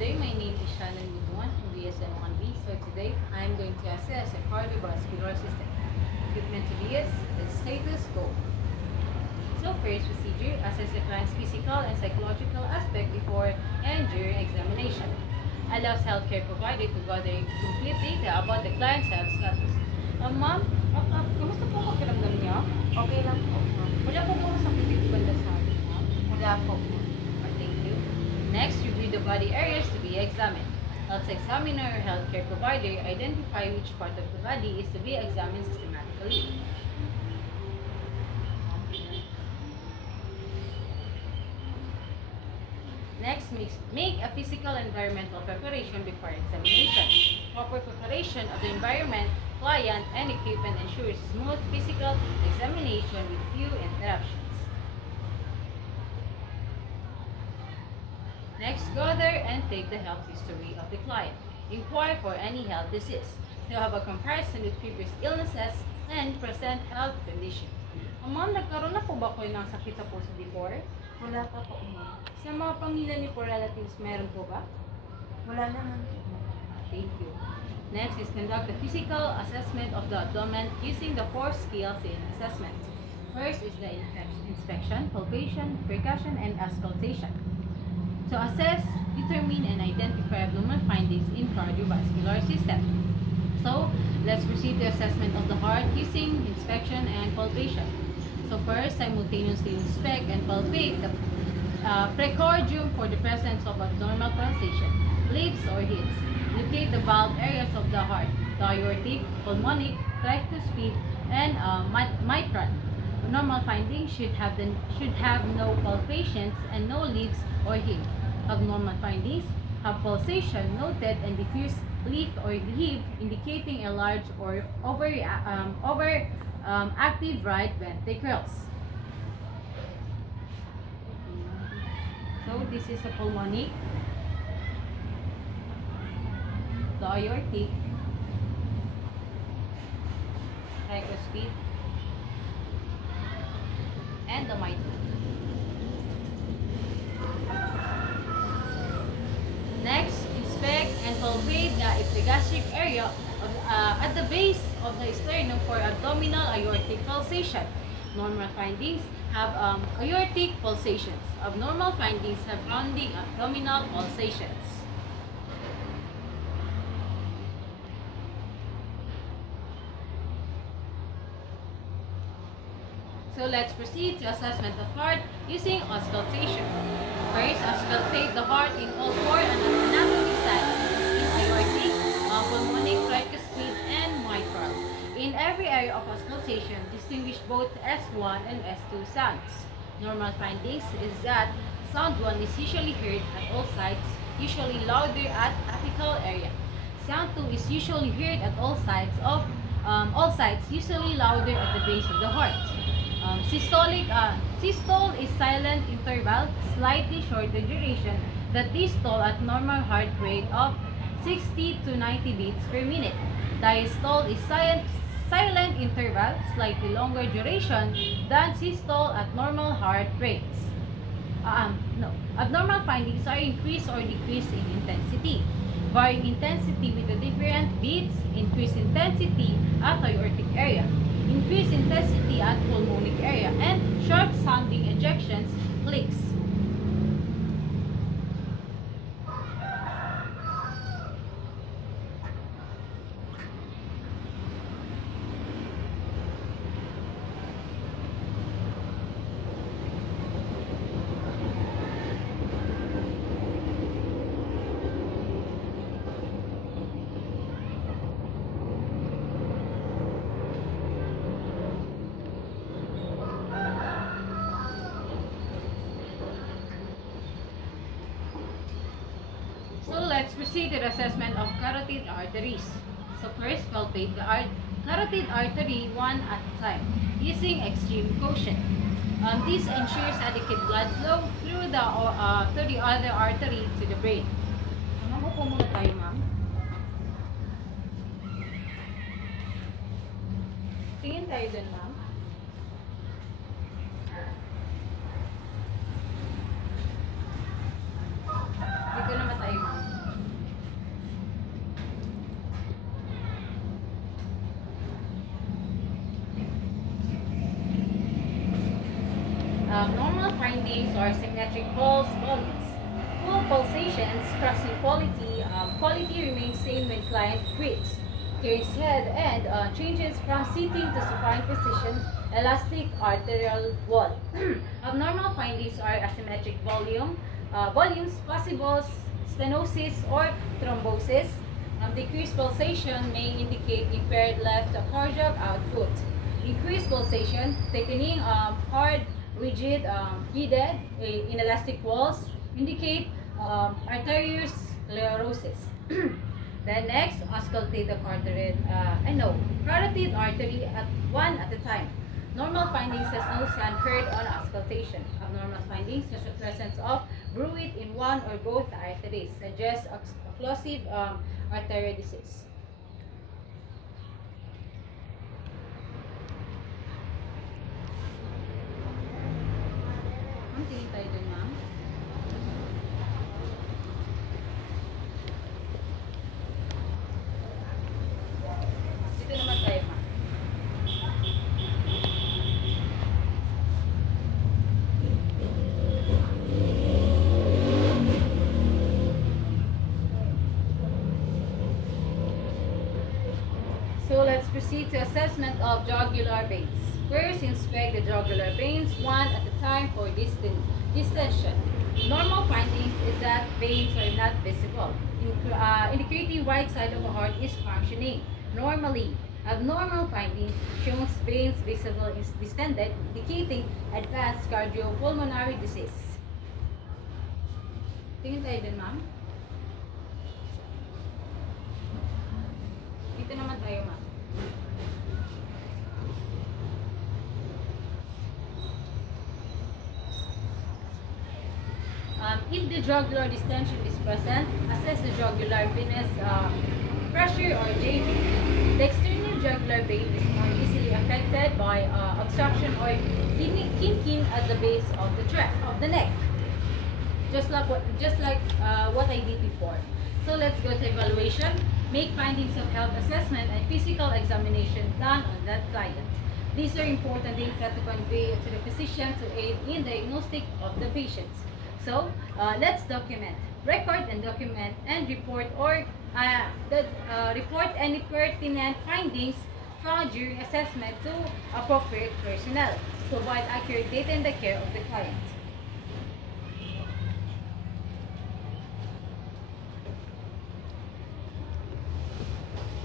day. My name is Shannon Butuan from BSM1B. So today, I'm going to assess a cardiovascular system. Equipment to be is the status quo. So first procedure, assess the client's physical and psychological aspect before and during examination. Allows healthcare provider to gather complete data about the client's health status. Ma'am, kamusta po ang pakiramdam niyo? Okay lang po, ma'am. Wala po mga sakit dito banda sa akin, ma'am? Wala po. Thank you. Next, review the body areas to be examined. Health examiner or healthcare provider identify which part of the body is to be examined systematically. Next, make a physical environmental preparation before examination. Proper preparation of the environment, client, and equipment ensures smooth physical examination with few interruptions. Next, gather and take the health history of the client. Inquire for any health disease. To have a comparison with previous illnesses and present health condition. Ma'am, nagkaroon na po ba kayo ng sakit sa puso before? Wala pa po, ma'am. Sa mga pamilya niyo po relatives, meron po ba? Wala naman po. Thank you. Next is conduct a physical assessment of the abdomen using the 4 scales in assessment. First is the inspection, palpation, percussion, and auscultation. To assess, determine, and identify abnormal findings in cardiovascular system. So, let's proceed to assessment of the heart using inspection and palpation. So first, simultaneously inspect and palpate the precordium for the presence of abnormal pulsation, leaps or hits. Locate the valve areas of the heart, the aortic, pulmonic, tricuspid, and mitral. Normal findings should have no palpations and no leaps or hits. Abnormal findings have pulsation noted and diffuse lift or heave, indicating a large or active right ventricles. So this is the pulmonic, the aortic, tricuspid, and the mitral. Next, inspect and palpate the epigastric area at the base of the sternum for abdominal aortic pulsation. Normal findings have aortic pulsations. Abnormal findings have rounding abdominal pulsations. So let's proceed to assessment of heart using auscultation. First, auscultate the heart in all 4 anatomic sites, in aortic, pulmonic, tricuspid, and mitral. In every area of auscultation, distinguish both S1 and S2 sounds. Normal findings is that sound 1 is usually heard at all sites, usually louder at apical area. Sound 2 is usually heard at all sites, usually louder at the base of the heart. Systole is silent interval, slightly shorter duration, that distole at normal heart rate of 60 to 90 beats per minute. Diastole is silent interval, slightly longer duration than systole at normal heart rates. Abnormal findings are increase or decrease in intensity. Varying intensity with the different beats, increased intensity at aortic area, increased intensity at pulmonic area, and short sounding ejections, clicks. So let's proceed to the assessment of carotid arteries. So first, palpate the carotid artery one at a time using extreme caution. This ensures adequate blood flow through the other artery to the brain. Ma'am, upo muna tayo, ma'am. Tingin tayo dun, ma'am. Dito naman tayo, ma'am. Abnormal findings are symmetric pulse volumes. Full pulsations, crossing quality. Quality remains same when client breathes. Carries head and changes from sitting to supine position. Elastic arterial wall. Abnormal findings are asymmetric volumes, possible stenosis or thrombosis. Decreased pulsation may indicate impaired left cardiac output. Increased pulsation, thickening, hard, rigid, heated, inelastic walls indicate arteriosclerosis. Then next, auscultate the carotid artery at one at a time. Normal findings has no sound heard on auscultation. Abnormal findings has the presence of bruit in one or both arteries, suggests occlusive arterial disease. Ang tingin tayo dun, ma'am? Dito naman tayo, ma'am. So let's proceed to assessment of jugular veins. First, inspect the jugular veins one at a time for distension. Normal findings is that veins are not visible, indicating right side of the heart is functioning normally. Abnormal findings shows veins visible is distended, indicating advanced cardiopulmonary disease. Tingin tayo dun, ma'am. Dito naman tayo, ma'am. If the jugular distension is present, assess the jugular venous pressure or JV. The external jugular vein is more easily affected by obstruction or kinking at the base of the neck, just like what I did before. So let's go to evaluation. Make findings of health assessment and physical examination done on that client. These are important data to convey to the physician to aid in diagnostic of the patients. So let's document, record and document and report report any pertinent findings found during assessment to appropriate personnel. Provide accurate data in the care of the client.